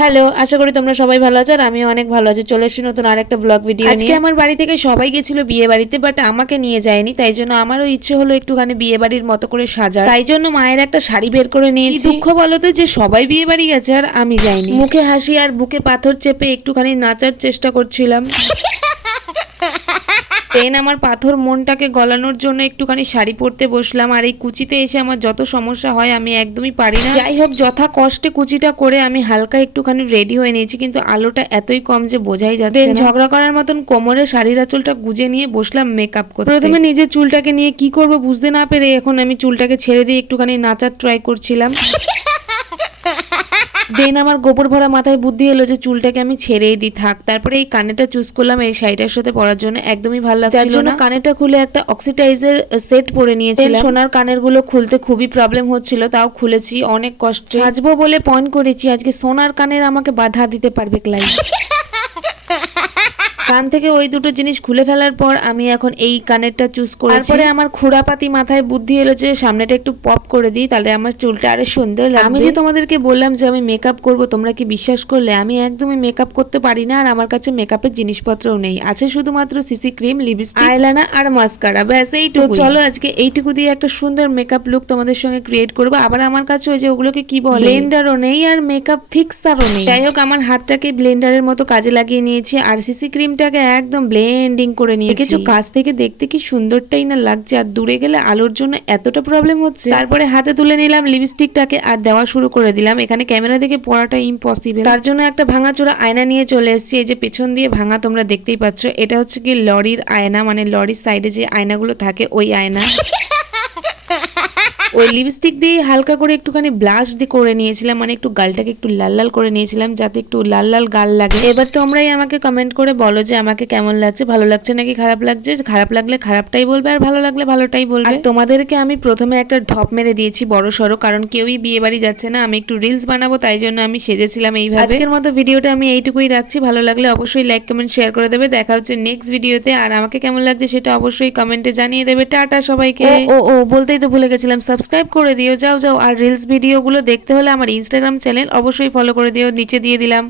Hello, আশা করি তোমরা সবাই ভালো আছো আর আমিও অনেক ভালো আছি। চলে এসেছি নতুন আরেকটা ব্লগ ভিডিও নিয়ে। আজকে আমার বাড়ি থেকে সবাই গেছিল বিয়ে বাড়িতে, বাট আমাকে নিয়ে যায়নি। তাই জন্য আমারও ইচ্ছে হলো একটুখানি বিয়ে বাড়ির মতো করে সাজা। তাই জন্য মায়ের একটা শাড়ি বের করে নিয়েছি। দুঃখ বলো তো যে সবাই বিয়ে বাড়ি গেছে আর আমি যাইনি। মুখে হাসি আর বুকে পাথর চেপে একটুখানি নাচার চেষ্টা করছিলাম। দেন আমার পাথর মনটাকে গলানোর জন্য একটুখানি শাড়ি পরতে বসলাম। আর এই কুচিতে এসে আমার যত সমস্যা হয় আমি একদমই পারি না। যাই হোক, যথা কষ্টে কুচিটা করে আমি হালকা একটুখানি রেডি হয়ে নিয়েছি, কিন্তু আলোটা এতই কম যে বোঝাই যাচ্ছে না। ঝগড়া করার মতন কোমরে শাড়ির আঁচলটা গুজে নিয়ে বসলাম মেকআপ করতে। প্রথমে নিজের চুলটাকে নিয়ে কি করব বুঝতে না পেরে এখন আমি চুলটাকে ছেড়ে দিয়ে একটুখানি নাচার ট্রাই করছিলাম। দেন আমার গোবর ভরা মাথায় বুদ্ধি এলো যে চুলটাকে আমি ছেড়েই দিই থাক। তারপরে এই কানেটা চুজ করলাম এই শাড়িটার সাথে পরার জন্য। একদমই ভালো লাগছিল না। কানেটা খুলে একটা অক্সিডাইজার সেট পরে নিয়েছিলাম। সোনার কানের গুলো খুলতে খুবই প্রবলেম হচ্ছিল, তাও খুলেছি অনেক কষ্ট। সাজবো বলে পয়েন্ট করেছি, আজকে সোনার কানের আমাকে বাধা দিতে পারবে ক্লাই। কান থেকে ওই দুটো জিনিস খুলে ফেলার পর আমি এখন এই কানেরটা চুজ করেছি। তারপরে আমার খুরাপাতি মাথায় বুদ্ধি এলো যে সামনেটা একটু পপ করে দিই, তাহলে আমার চুলটা আরো সুন্দর লাগবে। আমি যে তোমাদেরকে বললাম যে আমি মেকআপ করব, তোমরা কি বিশ্বাস করলে? আমি একদমই মেকআপ করতে পারি না, আর আমার কাছে মেকআপের জিনিসপত্রও নেই। আছে শুধুমাত্র সিসি ক্রিম, লিপস্টিক, আইলাইনার আর মাস্কারা, ব্যাস এইটুকু। চলো আজকে এইটুকু দিয়ে একটা সুন্দর মেকআপ লুক তোমাদের সঙ্গে ক্রিয়েট করবো। আবার আমার কাছে ওই যে ওগুলোকে কি বলে, ব্লেন্ডারও নেই আর মেকআপ ফিক্সারও নেই। যাই হোক, আমার হাতটাকে ব্লেন্ডারের মতো কাজে লাগিয়ে নিয়েছি আর সিসি ক্রিমটাকে একদম ব্লেন্ডিং করে নিয়েছি। দেখেছো কাছ থেকে দেখতে কি সুন্দরটাই না লাগছে, আর দূরে গেলে আলোর জন্য এতটা প্রবলেম হচ্ছে। তারপরে হাতে তুলে নিলাম লিপস্টিকটাকে আর দেওয়া শুরু করে দিলাম। এখানে ক্যামেরা দেখে পড়াটা ইম্পসিবল, তার জন্য একটা ভাঙাচোরা আয়না নিয়ে চলে এসেছি। এই যে পেছন দিয়ে ভাঙা, তোমরা দেখতেই পাচ্ছ। এটা হচ্ছে কি লরির আয়না, মানে লরির সাইডে যে আয়নাগুলো থাকে ওই আয়না। ওই লিপস্টিক দিয়ে হালকা করে একটুখানি ব্লাশ দিয়ে করে নিয়েছিলাম, মানে একটু গালটাকে একটু লাল লাল করে নিয়েছিলাম যাতে একটু লাল লাল গাল লাগে। এবার তোমরাই আমাকে কমেন্ট করে বলো যে আমাকে কেমন লাগছে, ভালো লাগছে নাকি খারাপ লাগছে। খারাপ লাগলে খারাপটাই বলবে আর ভালো লাগলে ভালোটাই বলবে। আর তোমাদেরকে আমি প্রথমে একটা ঢপ মেরে দিয়েছি বড় সড়ো, কারণ কেউই বিয়ে বাড়ি যাচ্ছে না। আমি একটু রিলস বানাবো, তাই জন্য আমি সেজেছিলাম এইভাবে। আজকের মতো ভিডিওটা আমি এইটুকুই রাখছি। ভালো লাগলে অবশ্যই লাইক কমেন্ট শেয়ার করে দেবে। দেখা হচ্ছে নেক্সট ভিডিওতে। আর আমাকে কেমন লাগছে সেটা অবশ্যই কমেন্টে জানিয়ে দেবে। টাটা সবাইকে। ও বলতেই তো ভুলে গেছিলাম, সাবস্ক্রাইব করে দিও। যাও। আর রিলস ভিডিওগুলো দেখতে হলে আমার ইনস্টাগ্রাম চ্যানেল অবশ্যই ফলো করে দিও, নিচে দিয়ে দিলাম।